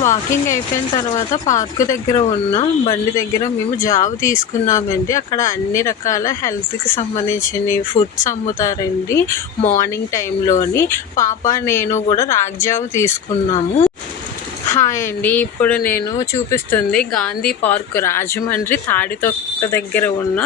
Walking అయిపోయిన తర్వాత park దగ్గర ఉన్న. బండి దగ్గర మేము జాబ్ తీసుకున్నామండి. అక్కడ అన్ని రకాల హెల్త్కి సంబంధించిన ఫుడ్స్ అమ్ముతారండి. మార్నింగ్ టైంలోని పాప నేను కూడా రాగి జావ తీసుకున్నాము. హాయ్ అండి. ఇప్పుడు నేను చూపిస్తుంది గాంధీ పార్క్ రాజమండ్రి తాడితొక్క దగ్గర ఉన్న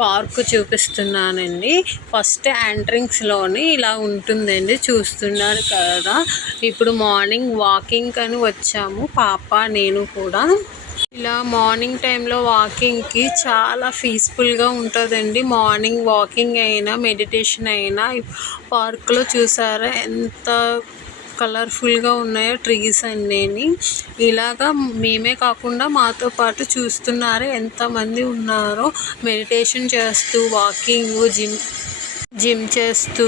పార్క్ చూపిస్తున్నానండి. ఫస్ట్ ఎంట్రింగ్స్లోని ఇలా ఉంటుందండి. చూస్తున్నారు కదా. ఇప్పుడు మార్నింగ్ వాకింగ్ అని వచ్చాము. పాప నేను కూడా. ఇలా మార్నింగ్ టైంలో వాకింగ్కి చాలా పీస్ఫుల్గా ఉంటుందండి. మార్నింగ్ వాకింగ్ అయినా మెడిటేషన్ అయినా పార్క్లో చూసారా? ఎంత కలర్ఫుల్గా ఉన్నాయో ట్రీస్ అన్నీ ఇలాగా మేమే కాకుండా మాతో పాటు చూస్తున్నారు ఎంతమంది ఉన్నారో. మెడిటేషన్ చేస్తూ వాకింగ్ జిమ్ జిమ్ చేస్తూ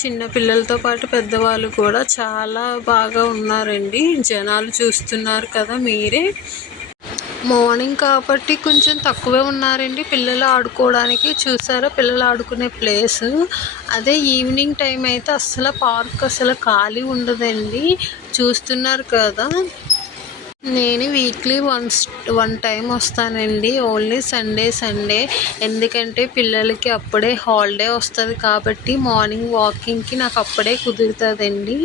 చిన్న పిల్లలతో పాటు పెద్దవాళ్ళు కూడా చాలా బాగా ఉన్నారండి. జనాలు చూస్తున్నారు కదా మీరే. మార్నింగ్ కాబట్టి కొంచెం తక్కువే ఉన్నారండి. పిల్లలు ఆడుకోవడానికి చూసారా? పిల్లలు ఆడుకునే ప్లేస్ అదే ఈవినింగ్ టైం అయితే అసలు పార్క్ అసలు ఖాళీ ఉండదండి. చూస్తున్నారు కదా. నేను వీక్లీ వన్స్ వన్ టైం వస్తానండి. ఓన్లీ సండే సండే ఎందుకంటే పిల్లలకి అప్పుడే హాలిడే వస్తుంది కాబట్టి మార్నింగ్ వాకింగ్కి నాకు అప్పుడే కుదురుతుందండి.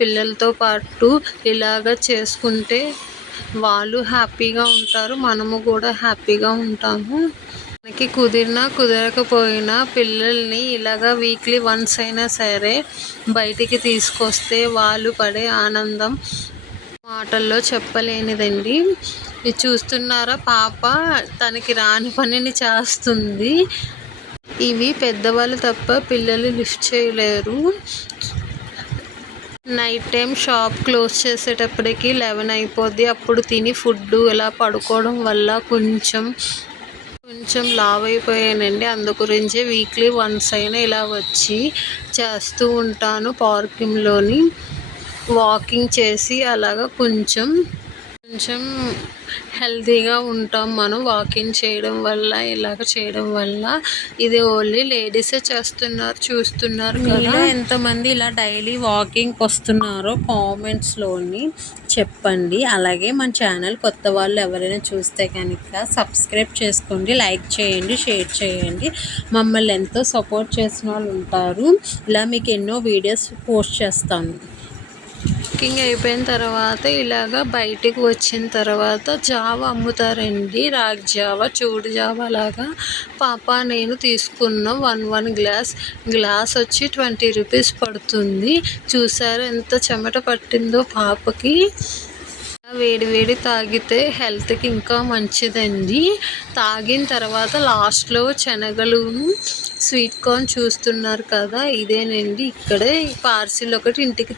పిల్లలతో పాటు ఇలాగ చేసుకుంటే వాళ్ళు హ్యాపీగా ఉంటారు. మనము కూడా హ్యాపీగా ఉంటాము. మనకి కుదిరినా కుదరకపోయినా పిల్లల్ని ఇలాగ వీక్లీ వన్స్ అయినా సరే బయటికి తీసుకొస్తే వాళ్ళు పడే ఆనందం మాటల్లో చెప్పలేనిదండి. ఇది చూస్తున్నారా పాప? తనకి రాని పనిని చేస్తుంది. ఇవి పెద్దవాళ్ళు తప్ప పిల్లలు లిఫ్ట్ చేయలేరు. నైట్ టైం షాప్ క్లోజ్ చేసేటప్పటికి లెవెన్ అయిపోద్ది. అప్పుడు తిని ఫుడ్ ఇలా పడుకోవడం వల్ల కొంచెం కొంచెం లావ్ అయిపోయానండి. అందు గురించే వీక్లీ వన్స్ అయినా ఇలా వచ్చి చేస్తూ ఉంటాను పార్కింగ్లోని వాకింగ్ చేసి అలాగా కొంచెం కొంచెం హెల్తీగా ఉంటాం మనం వాకింగ్ చేయడం వల్ల ఇలాగ చేయడం వల్ల. ఇది ఓన్లీ లేడీసే చేస్తున్నారు చూస్తున్నారు కదా. ఎంతమంది ఇలా డైలీ వాకింగ్కి వస్తున్నారో కామెంట్స్లోని చెప్పండి. అలాగే మన ఛానల్ కొత్త వాళ్ళు ఎవరైనా చూస్తే కనుక సబ్స్క్రైబ్ చేసుకోండి లైక్ చేయండి షేర్ చేయండి. మమ్మల్ని ఎంతో సపోర్ట్ చేసిన వాళ్ళు ఉంటారు. ఇలా మీకు ఎన్నో వీడియోస్ పోస్ట్ చేస్తాను. కుకింగ్ అయిపోయిన తర్వాత ఇలాగ బయటికి వచ్చిన తర్వాత జావ అమ్ముతారండి. రాగి జావ చూడు జావ లాగా. పాప నేను తీసుకున్న వన్ వన్ గ్లాస్ గ్లాస్ వచ్చి ట్వంటీ రూపీస్ పడుతుంది. చూసారు ఎంత చెమట పట్టిందో పాపకి. వేడి వేడి తాగితే హెల్త్కి ఇంకా మంచిదండి. తాగిన తర్వాత లాస్ట్లో శనగలు స్వీట్ కార్న్ చూస్తున్నారు కదా ఇదేనండి. ఇక్కడే పార్సిల్ ఒకటి ఇంటికి